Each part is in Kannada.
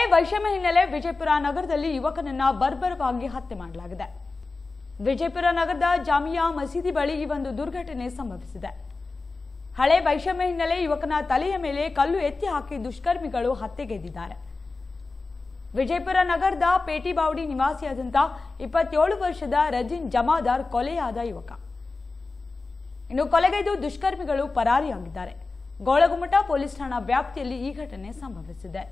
ಹಳೆ ವೈಷಮ್ಯ ಹಿನ್ನೆಲೆ ವಿಜಯಪುರ ನಗರದಲ್ಲಿ ಯುವಕನನ್ನ ಬರ್ಬರವಾಗಿ ಹತ್ಯೆ ಮಾಡಲಾಗಿದೆ. ವಿಜಯಪುರ ನಗರದ ಜಾಮಿಯಾ ಮಸೀದಿ ಬಳಿ ಈ ಒಂದು ದುರ್ಘಟನೆ ಸಂಭವಿಸಿದೆ. ಹಳೆ ವೈಷಮ್ಯ ಹಿನ್ನೆಲೆ ಯುವಕನ ತಲೆಯ ಮೇಲೆ ಕಲ್ಲು ಎತ್ತಿ ಹಾಕಿ ದುಷ್ಕರ್ಮಿಗಳು ಹತ್ಯೆಗೈದಿದ್ದಾರೆ. ವಿಜಯಪುರ ನಗರದ ಪೇಟಿಬಾವಡಿ ನಿವಾಸಿಯಾದಂಥ 27 ವರ್ಷದ ರಜಿನ್ ಜಮಾದಾರ್ ಕೊಲೆಯಾದ ಯುವಕ. ಇನ್ನು ಕೊಲೆಗೈದು ದುಷ್ಕರ್ಮಿಗಳು ಪರಾರಿಯಾಗಿದ್ದಾರೆ. ಗೋಳಗುಮಟ ಪೊಲೀಸ್ ಠಾಣಾ ವ್ಯಾಪ್ತಿಯಲ್ಲಿ ಈ ಘಟನೆ ಸಂಭವಿಸಿದೆ.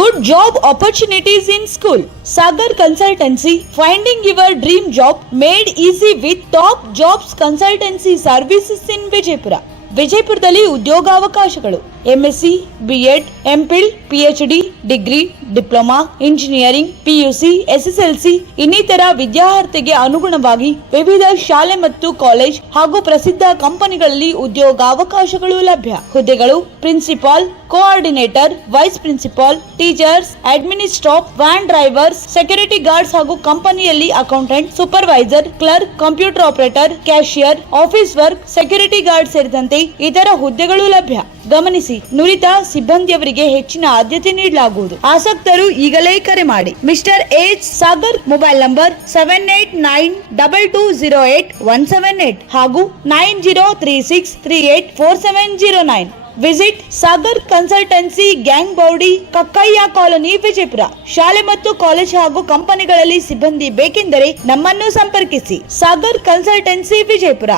Good job opportunities in school. Sagar Consultancy, finding your dream job made easy with top jobs consultancy services in Vijaypura. ವಿಜಯಪುರದಲ್ಲಿ ಉದ್ಯೋಗಾವಕಾಶಗಳು MSc, BEd, MPhil, PhD, degree, diploma, engineering, PUC, SSLC ಇನ್ನಿತರ ವಿದ್ಯಾರ್ಥಿಗೆ ಅನುಗುಣವಾಗಿ ವಿವಿಧ ಶಾಲೆ ಮತ್ತು ಕಾಲೇಜ್ ಹಾಗೂ ಪ್ರಸಿದ್ಧ ಕಂಪನಿಗಳಲ್ಲಿ ಉದ್ಯೋಗಾವಕಾಶಗಳು ಲಭ್ಯ. ಹುದ್ದೆಗಳು principal, coordinator, vice principal, teachers, administrative, van drivers, security guards ಹಾಗೂ ಕಂಪನಿಯಲ್ಲಿ accountant, supervisor, clerk, computer operator, cashier, office work, security guard ಸೇರಿದಂತೆ ಇತರ ಹುದ್ದೆಗಳು ಲಭ್ಯ. ಗಮನಿಸಿ, ನುರಿತ ಸಿಬ್ಬಂದಿಯವರಿಗೆ ಹೆಚ್ಚಿನ ಆದ್ಯತೆ ನೀಡಲಾಗುವುದು. ಆಸಕ್ತರು ಈಗಲೇ ಕರೆ ಮಾಡಿ. Mister H Sagar, mobile number 7892208178 ಹಾಗೂ 9036384709. Visit Sagar consultancy, gang body, Kakkayya colony, Vijayapura. ಶಾಲೆ ಮತ್ತು ಕಾಲೇಜ್ ಹಾಗೂ ಕಂಪನಿಗಳಲ್ಲಿ ಸಿಬ್ಬಂದಿ ಬೇಕೆಂದರೆ ನಮ್ಮನ್ನು ಸಂಪರ್ಕಿಸಿ. ಸಾಗರ್ ಕನ್ಸಲ್ಟೆನ್ಸಿ, ವಿಜಯಪುರ.